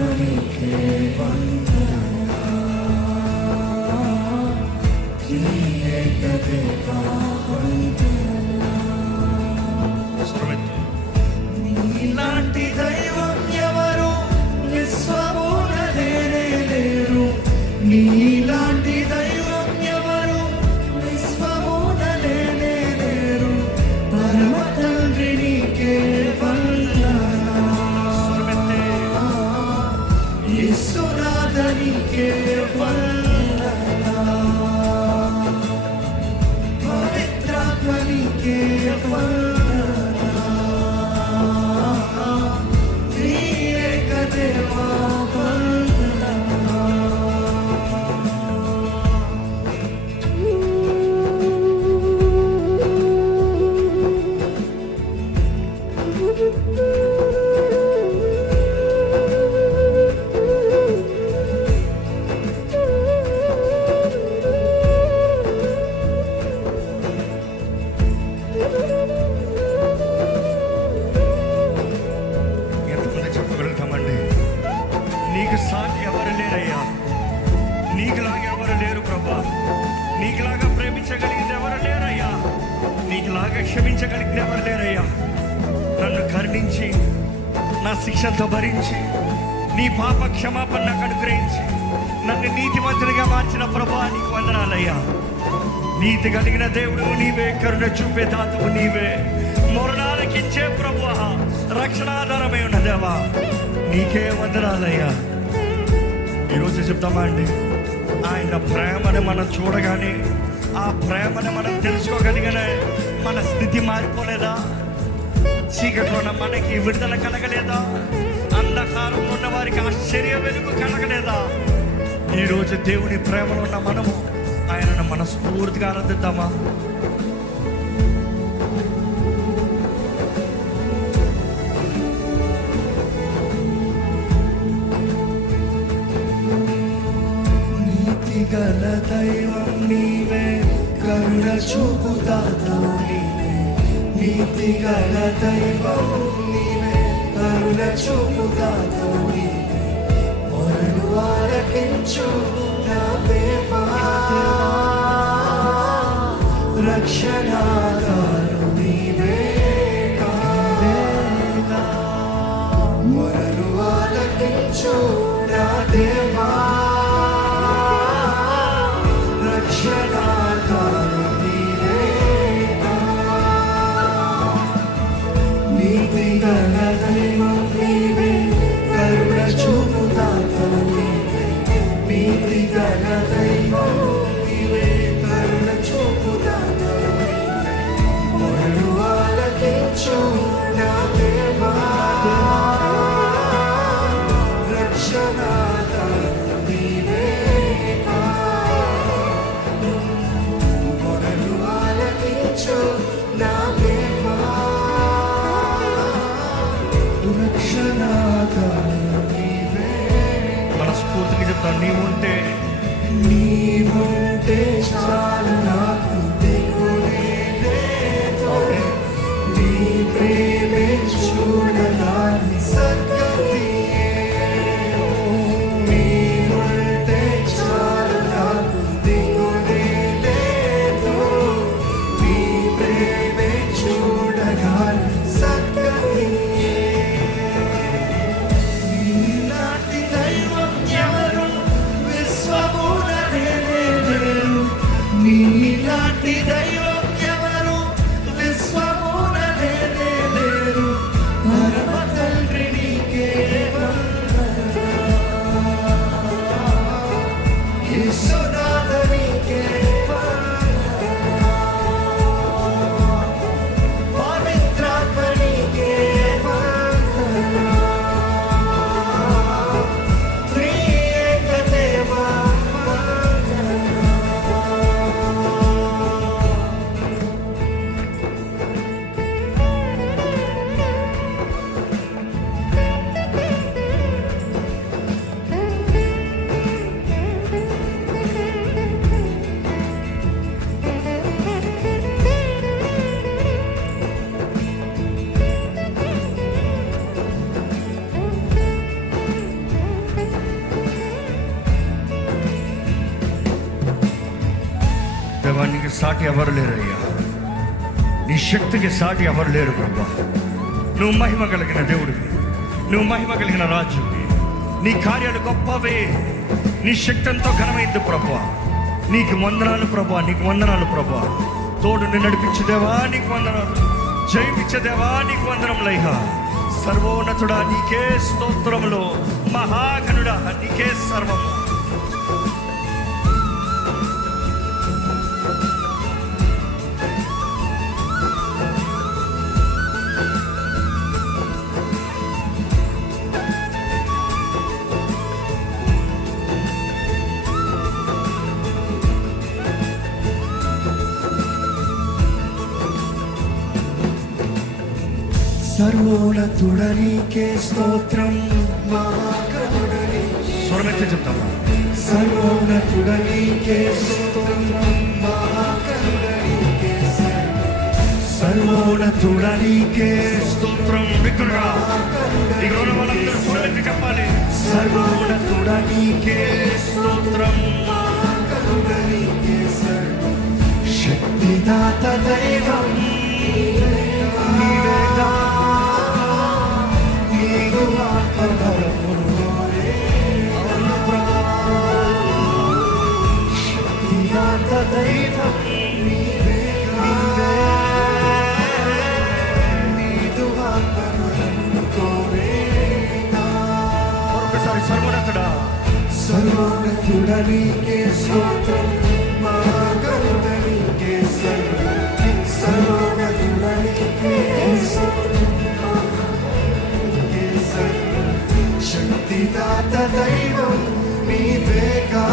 పవిత్రాత్మనికే వందనా త్రియేక దేవా వందనా. నీలాంటి దైవం ఎవరు విశ్వమున లేనే లేరు. నీలాంటి దైవం ఎవరు విశ్వమున లేనే లేరు. పరమ తండ్రి నీకే వందనా యేసునాథ నీకే వందనా పవిత్రాత్మ నీకే వందనా త్రియేక దేవా వందనా. ఎంతమంది చెప్పగలుగుతామండి? నీకు సాటి ఎవరు లేరయ్యా. నీకులాగా ఎవరు లేరు ప్రభా. నీకులాగా ప్రేమించగలిగింది ఎవరు లేరయ్యా. నీకులాగా క్షమించగలిగింది ఎవరు లేరయ్యా. నన్ను కరుణించి నా శిక్షతో భరించి నీ పాప క్షమాపణ నాకు అనుగ్రహించి నన్ను నీతిమంతుడిగా మార్చిన ప్రభా నీకు వందనాలయ్యా. నీతి కలిగిన దేవుడు నీవే, కరుణ చూపే దాతవు నీవే, మరణాలకిచ్చే ప్రభువా, రక్షణాధారమై ఉన్న దేవా నీకే వందనాలయ్యా. ఈరోజు చెప్తామా అండి, ఆయన ప్రేమను మనం చూడగానే, ఆ ప్రేమను మనం తెలుసుకోగలిగిన మన స్థితి మారిపోలేదా? చీకట్లో ఉన్న మనకి విడుదల కలగలేదా? అంధకారం ఉన్న వారికి ఆశ్చర్య వెలుగు కలగలేదా? ఈరోజు దేవుని ప్రేమలో ఉన్న మనము ఆయనను మనస్ఫూర్తిగా ఆరాధిద్దామా? నీతిగల దైవం నీవే, కరుణ చూపుతాతవు నీవే. నీతిగల దైవం నీవే, కరుణ చూపుతాతవు నీవే. మొరలు ఆలకించు నా దేవా, రక్షణాధారం నీవేగా. మొరలు ఆలకించు నా దేవా, రక్షణాధారం నీవేగా. నీతిగల దైవం నీవే, కరుణ చూపుతాతవు నీవే. నీతిగల దైవం నీవే, కరుణ చూపుతాతవు నీవే. మొరలు ఆలకించు నా దేవా, రక్షణాధారం నీవేగా. మొరలు ఆలకించు నా దేవా, రక్షణాధారం నీవేగా. మనస్ఫూర్తిగా చెప్తాను, నీవుంటే చాలు నాకు దిగులే లేదు. నీ ప్రేమే చూడగాని సంగతియే. నీవుంటే చాలు నాకు దిగులే లేదు. నీ ప్రేమే చూడగాని సంగతియే. నీలాంటి దైవం ఎవరు విశ్వమున లేనే లేరు. నీలాంటి దైవం ఎవరు విశ్వమున లేనే లేరు. పరమ తండ్రి నీకే వందనా, యేసునాథ నీకే వందనా, పవిత్రాత్మ నీకే వందనా, త్రియేక దేవా వందనా. నీకు సాటి ఎవరు లేరయ్యా. నీ శక్తికి సాటి ఎవరు లేరు ప్రభా. నువ్వు మహిమ కలిగిన దేవుడివి, నువ్వు మహిమ కలిగిన రాజువి. నీ కార్యాలు గొప్పవే, నీ శక్తి ఎంతో ఘనమైంది ప్రభా. నీకు వందనాలు ప్రభా, నీకు వందనాలు ప్రభా. తోడుని నడిపించేదేవా నీకు వందనాలు, జయమిచ్చేదేవా నీకు వందనములయ్యా. సర్వోన్నతుడా నీకే స్తోత్రములు, మహాగణుడా నీకే సర్వము. సర్వోన్నతుడ నీకే స్తోత్రం, మహాగణుడని. స్వరమెత్తి చెప్తామా? సర్వోన్నతుడ నీకే స్తోత్రం, మహాగణుడ నీకే సర్వోన్నతుడ నీకే స్తోత్రం. విగ్రహ వాళ్ళందరూ స్వరమెత్తి చెప్పాలి. సర్వోన్నతుడ నీకే స్తోత్రం, మహాగణుడ నీకే శక్తిదాత దైవం నీవేగా. నీకు ఆత్మబలమును కోరే శక్తిదాత దైవం నీవేగా. నీకు ఆత్మబలమును కోరేనా. ఒకసారి సర్వోన్నతుడా, సర్వోన్నతుడ నీకే స్తోత్రం, మహాగణుడ నీకే సర్వోన్నతుడ నీకే స్తోత్రం, శక్తిదాత దైవం నీవేగా.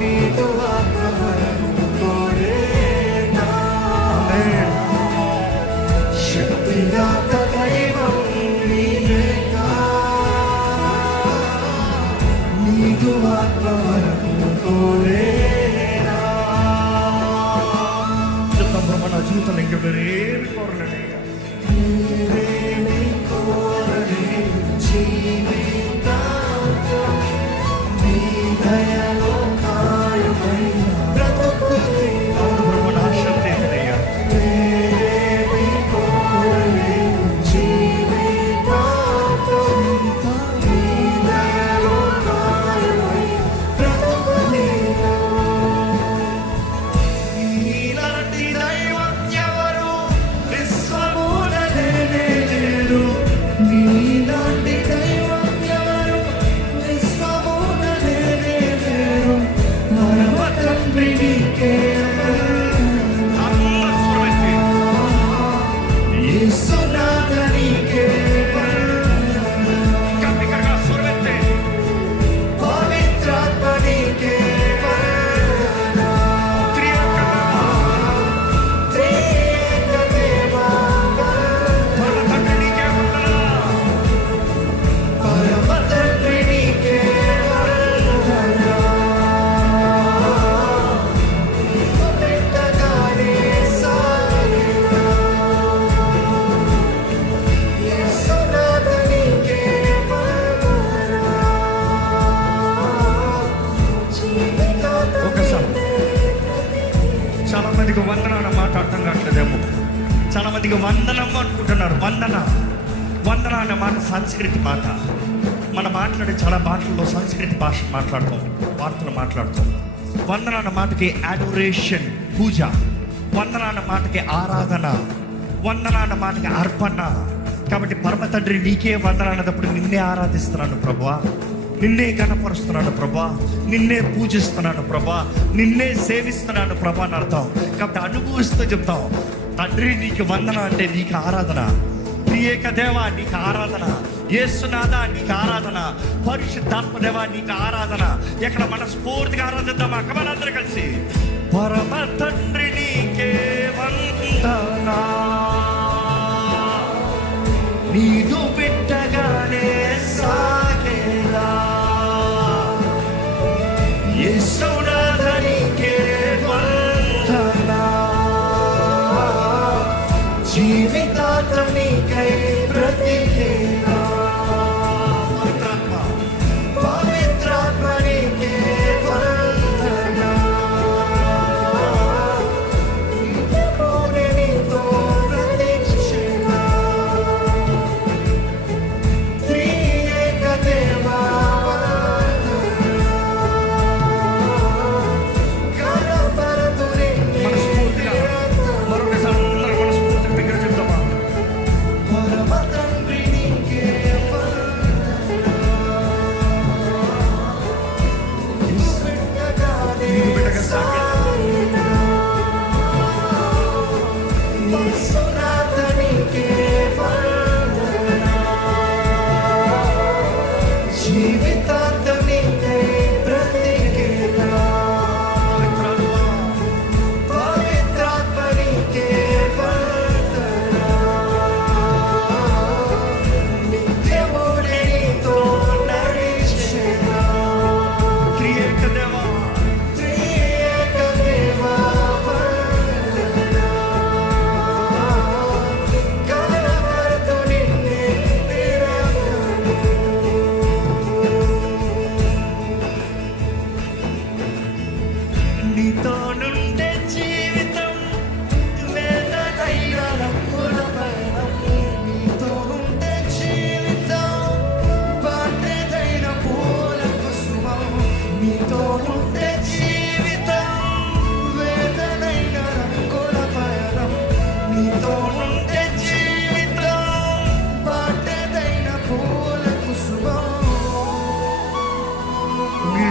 నీకు ఆత్మబలమును కోరేనా. శక్తిదాత దైవం నీవేగా. నీకు ఆత్మబలమును కోరేనా. మన జీవితంలో ఇంకా వేరేమి కోరలేనయ్యా. నీవేమి కోరలేను జీవితాంతం, నీ దయలో కాయమైన బ్రతుకుతీరా. మన ఆశక్తి ఏంటయ్యా? నీవేమి కోరలేను జీవితాంతం, నీ దయలో కాయమైన బ్రతుకుతీరా. నీలాంటి దైవం ఎవరు విశ్వమున లేనే లేరు. నీలాంటి దైవం ఎవరు విశ్వమున లేనే లేరు. పరమ తండ్రి నీకే అందరూ స్వరమెత్తి. యేసునాథ నీకే గట్టిగా స్వరమెత్తి. పవిత్రాత్మ నీకే త్రియేక దేవా. పరమ తండ్రి నీకే వందనాలు. పరమ తండ్రి నీకే పెట్టగానే సాగినా. యేసునాథ నీకే ఒకసారి చాలా మందికి వందన అన్న మాట అర్థం కావట్లేదేమో. చాలా మందికి వందనం అనుకుంటున్నారు. వందన అనే మాట సంస్కృతి మాట. మనం మాట్లాడే చాలా మాటల్లో సంస్కృతి భాష మాట్లాడతాం, వార్తలు మాట్లాడతాం. వందన అన్న మాటకి అడోరేషన్, పూజ. వందన అన్న మాటకి ఆరాధన, వందన అన్న మాటకి అర్పణ. కాబట్టి పరమ తండ్రి నీకే వందన అన్నప్పుడు నిన్నే ఆరాధిస్తున్నాను ప్రభువా, నిన్నే కనపరుస్తున్నాను ప్రభా, నిన్నే పూజిస్తున్నాను ప్రభా, నిన్నే సేవిస్తున్నాను ప్రభా అని అర్థం. కాబట్టి అనుభవిస్తూ చెప్తాం, తండ్రి నీకు వందన అంటే నీకు ఆరాధన. త్రియేక దేవా నీకు ఆరాధన, యేసునాథా నీకు ఆరాధన, పరిశుద్ధాత్మ దేవా నీకు ఆరాధన. ఎక్కడ మనస్ఫూర్తిగా ఆరాధిద్దామా? కమలందరూ కలిసి పరమ తండ్రి నీకే వందన, నీదు బిడ్డగానే సాగేలా. యేసునాథ నీకే వందన, జీవితాంతం నీకై బ్రతికేలా. పవిత్రాత్మ నీకే వందన,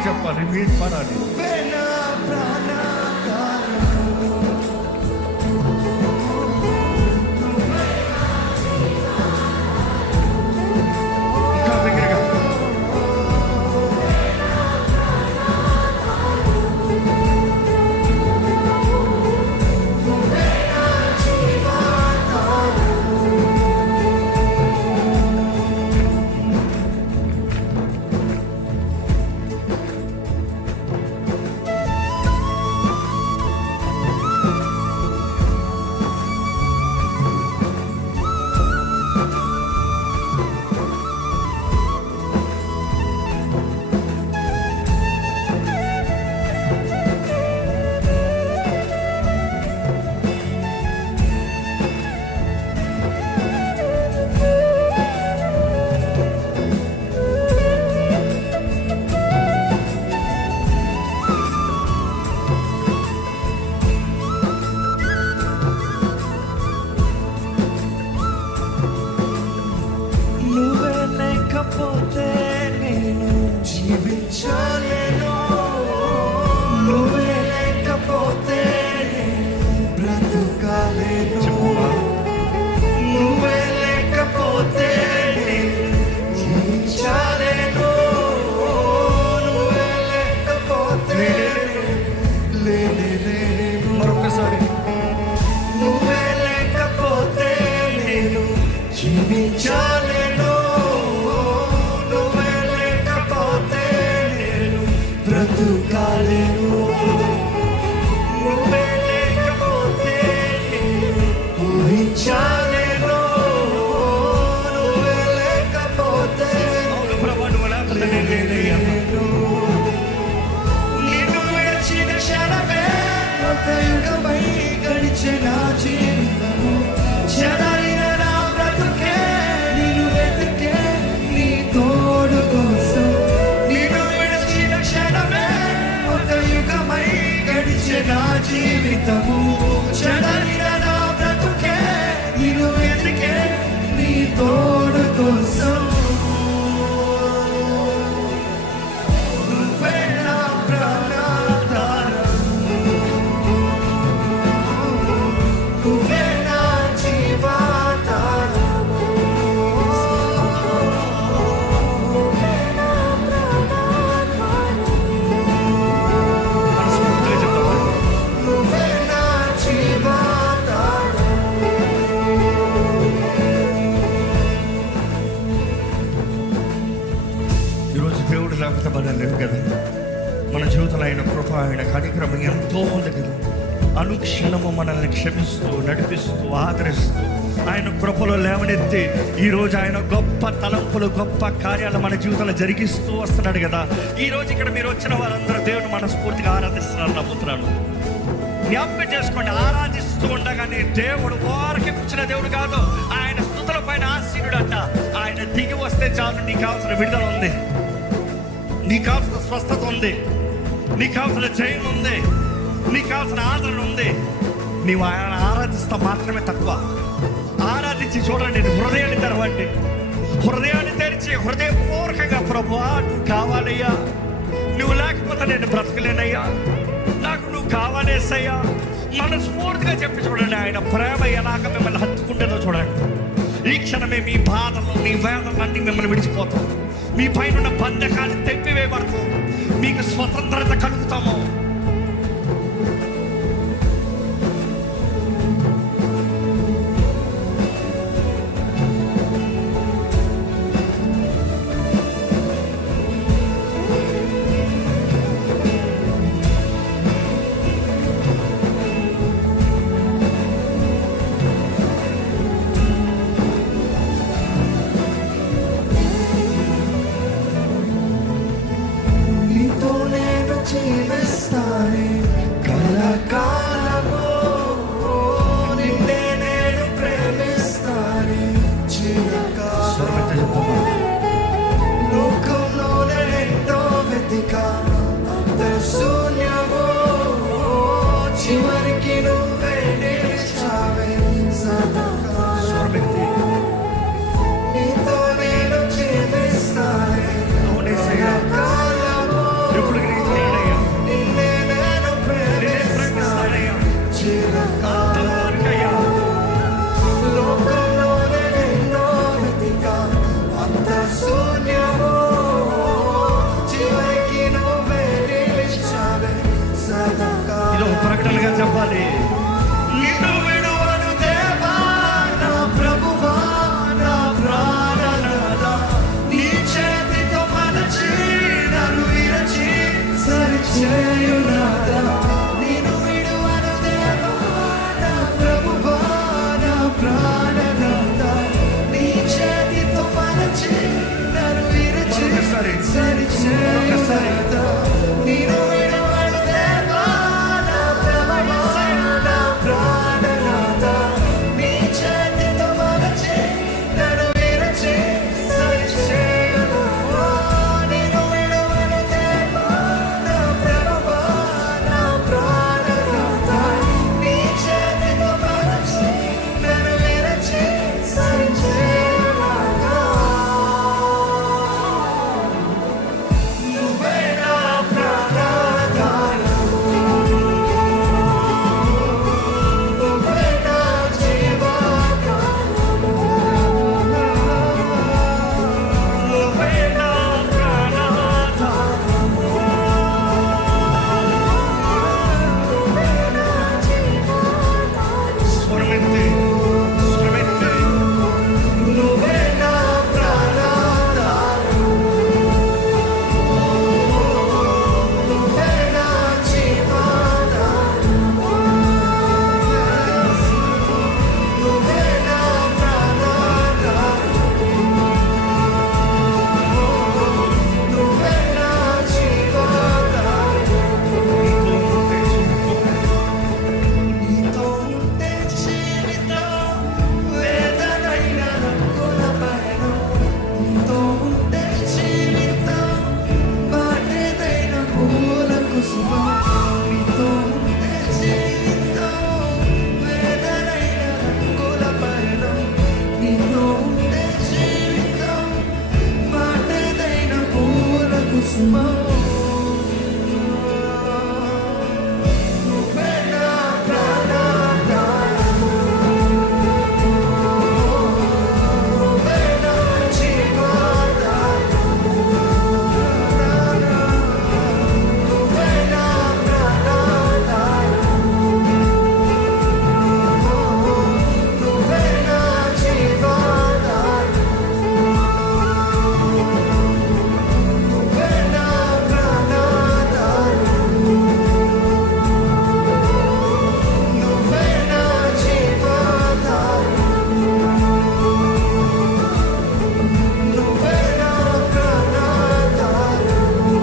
చెప్పాలి, మీరు పాడాలి. నువ్వే నా ప్రాణాధారం. ఇంకా దగ్గరగా. నువ్వే నా జీవాధారం. నువ్వే లేకపోతే నేను జీవించలేను. నువ్వే లేకపోతే నేను బ్రతుకలేను. చెప్పుమా. నువ్వే లేకపోతే నేను జీవించలేను. నువ్వే లేకపోతే లేను. మరొకసారి. నువ్వే లేకపోతే నేను జీవించలేను. నువ్వే లేకపోతే నేను బ్రతుకలేను. నువ్వే లేకపోతే నేను ఊహించలేను. నువ్వే లేకపోతే అవును ప్రభా, నువ్వు లేకపోతే నేను లేనయ్యా. నిన్ను విడిచిన క్షణమే ఒక యుగమై గడిచిన జీవితము. చెదరిన నా బ్రతుకే నిన్ను వెతికే నీ తోడు కోసం. నిన్ను విడిచిన క్షణమే ఒక యుగమై గడిచిన జీవితము. చెదరిన నా బ్రతుకే నిన్ను వెతికే నీ తోడు కోసం. నువ్వే నా ప్రాణాధారం. నువ్వే నా జీవాధారం. మనస్ఫూర్తిగా చెప్తామా? నువ్వే నా జీవాధారం. ఈరోజు దేవుడు లేకపోతే మనం లేవు కదా. మన జీవితంలో ఆయన కృప, ఆయన కార్యక్రమం ఎంతో ఉంది కదా. అనుక్షణము మనల్ని క్షమిస్తూ, నడిపిస్తూ, ఆదరిస్తూ, ఆయన కృపలో లేవనెత్తి ఈరోజు ఆయన గొప్ప తలంపులు, గొప్ప కార్యాలు మన జీవితంలో జరిగిస్తూ వస్తున్నాడు కదా. ఈరోజు ఇక్కడ మీరు వచ్చిన వారందరూ దేవుని మనస్ఫూర్తిగా ఆరాధిస్తున్నారు, నమ్ముతున్నాను. జ్ఞాపకం చేసుకోండి, ఆరాధిస్తూ ఉండగానే దేవుడు వారికి కూర్చున్న దేవుడు కాదు. ఆయన స్తుతుల పైన ఆసీనుడు అంట. ఆయన దిగి వస్తే చాలు, నీకు కావాల్సిన విడుదల ఉంది, నీకు కావాల్సిన స్వస్థత ఉంది, నీకు కావాల్సిన జయం ఉంది, నీకు కావాల్సిన ఆదరణ ఉంది. నీవు ఆయన ఆరాధిస్తా మాత్రమే తక్కువ. ఆరాధించి చూడండి, హృదయాన్ని తెరవండి. హృదయాన్ని తెరిచి హృదయపూర్వకంగా ప్రభువా నువ్వు కావాలయ్యా, నువ్వు లేకపోతే నేను బ్రతకలేనయ్యా, నాకు నువ్వు కావాలేసయ్యా, మనస్ఫూర్తిగా చెప్పి చూడండి. ఆయన ప్రేమ ఎలాగ మిమ్మల్ని హత్తుకుంటుందో చూడండి. ఈ క్షణమే మీ బాధలు, మీ వేదనలన్నీ మిమ్మల్ని విడిచిపోతాం. మీ పైన బంధకాలు తెప్పివేయబడతాం. మీకు స్వతంత్రత కలుగుతాము. నీతో నేను జీవిస్తానే కలకాలము. నిన్నే నేను ప్రేమిస్తానే చిరకాలము. లోకంలో నేనెంతో వెతికాను, అంత శూన్యము. చివరికి నువ్వే నిలిచావే సదాకాలం. నీతో నేను జీవిస్తానే అవునేసయ్యా. కలకాలము. ఎప్పుడు చెప్పాలి. నిన్ను విడువను దేవా నా ప్రభువా నా ప్రాణనాథా, నీ చేతితో మలచి నన్ను విరచి సరిచేయునాథా. నిన్ను విడువను దేవా నా ప్రభువా నా ప్రాణనాథా, నీ చేతితో మలచి నన్ను విరచి మరొకసారి. సరిచేయునాథా. నిన్ను విడువను దేవా నా ప్రభువా నా ప్రాణనాథా, నీ చేతితో మలచి నన్ను విరచి సరిచేయునాథా. నిన్ను విడువను దేవా నా ప్రభువా నా ప్రాణనాథా, నీ చేతితో మలచి నన్ను విరచి సరిచేయునాథా. నువ్వే నా ప్రాణాధారము, నువ్వే నా జీవాధారము, నువ్వే నా ప్రాణాధారము, నువ్వే నా జీవాధారము. స్వరమెత్తి, స్వరమెత్తి. నువ్వే నా ప్రాణాధారము, నువ్వే నా జీవాధారము, నువ్వే నా ప్రాణాధారము, నువ్వే నా జీవాధారము. నీతో ఉంటే జీవితం వేదనైన రంగుల పయనం, నీతో ఉంటే జీవితం బాటేదైన పూల కుసుమం, నీతో ఉంటే జీవితం వేదనైన రంగుల పయనం, నీతో ఉంటే జీవితం బాటేదైన పూల కుసుమం. నువ్వే నా ప్రాణాధారము, నువ్వే నా జీవాధారము, నువ్వే నా ప్రాణాధారము, నువ్వే నా జీవాధారము, నువ్వే నా ప్రాణాధారము, నువ్వే నా జీవాధారము, నువ్వే నా ప్రాణాధారము,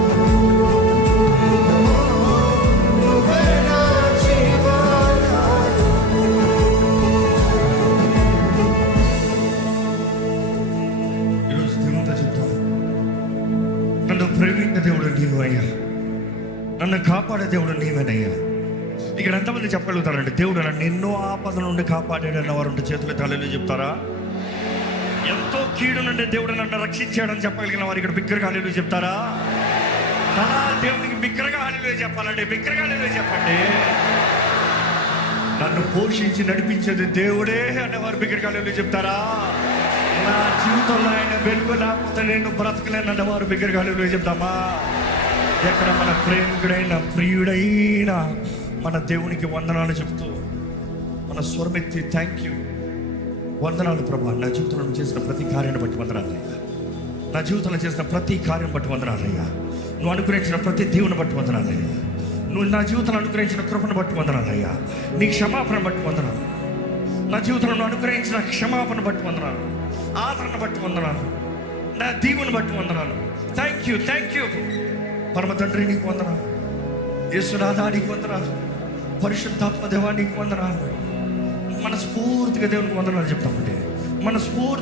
నువ్వే నా జీవాధారము. ఈరోజు దేవునితో చెప్తాను, నన్ను ప్రేమించే దేవుడు నీవు అయ్యా, నన్ను కాపాడే దేవుడు నీవేనయ్యా. ఇక్కడ ఎంతమంది చెప్పగలుగుతారంటే దేవుడు నన్ను ఎన్నో ఆపదల నుండి కాపాడాడన్న వారు ఉంటే చేతులు తల్లిలో చెప్తారా? ఎంతో కీడు నుండి దేవుడు నన్ను రక్షించాడని చెప్పగలిగిన వారు ఇక్కడ బిగ్గరగా హల్లెలూయా చెప్తారా? అలా దేవునికి బిగ్గరగా హల్లెలూయా చెప్పాలంటే బిగ్గరగా హల్లెలూయా చెప్పండి. నన్ను పోషించి నడిపించేది దేవుడే అనేవారు బిగ్గరగా హల్లెలూయా చెప్తారా? నా జీవితంలో ఆయన వెలుగు లేకపోతే నేను బ్రతకలేను అన్నవారు బిగ్గరగా హల్లెలూయా చెప్తామా? ఎక్కడ మన ప్రేమికుడైన ప్రియుడైన మన దేవునికి వందనాలు చెప్తూ మన స్వరమెత్తి థ్యాంక్ యూ, వందనాలు ప్రభా, నా జీవితంలో చేసిన ప్రతి కార్యాన్ని బట్టి వందనాలయ్యా, నా జీవితంలో చేసిన ప్రతి కార్యం బట్టి వందనాలయ్యా, నువ్వు అనుగ్రహించిన ప్రతి దేవుని బట్టి వందనాలయ్యా, నువ్వు నా జీవితంలో అనుగ్రహించిన కృపను బట్టి వందనాలయ్యా, నీ క్షమాపణ బట్టి వందనాలు, నా జీవితంలో నువ్వు అనుగ్రహించిన క్షమాపణ బట్టి వందనాలు, ఆదరణ బట్టి వందనాలు, నా దీవుని బట్టి వందనాలు. థ్యాంక్ యూ, థ్యాంక్ యూ పరమ తండ్రి, నీకు వందనాలు. యేసునాథా నీకు వందనాలు. పరిశుద్ధాత్మ దేవా నీకు వందనాలు. మనస్ఫూర్తిగా దేవునికి వందనాలు చెప్తామంటే మనస్ఫూర్తి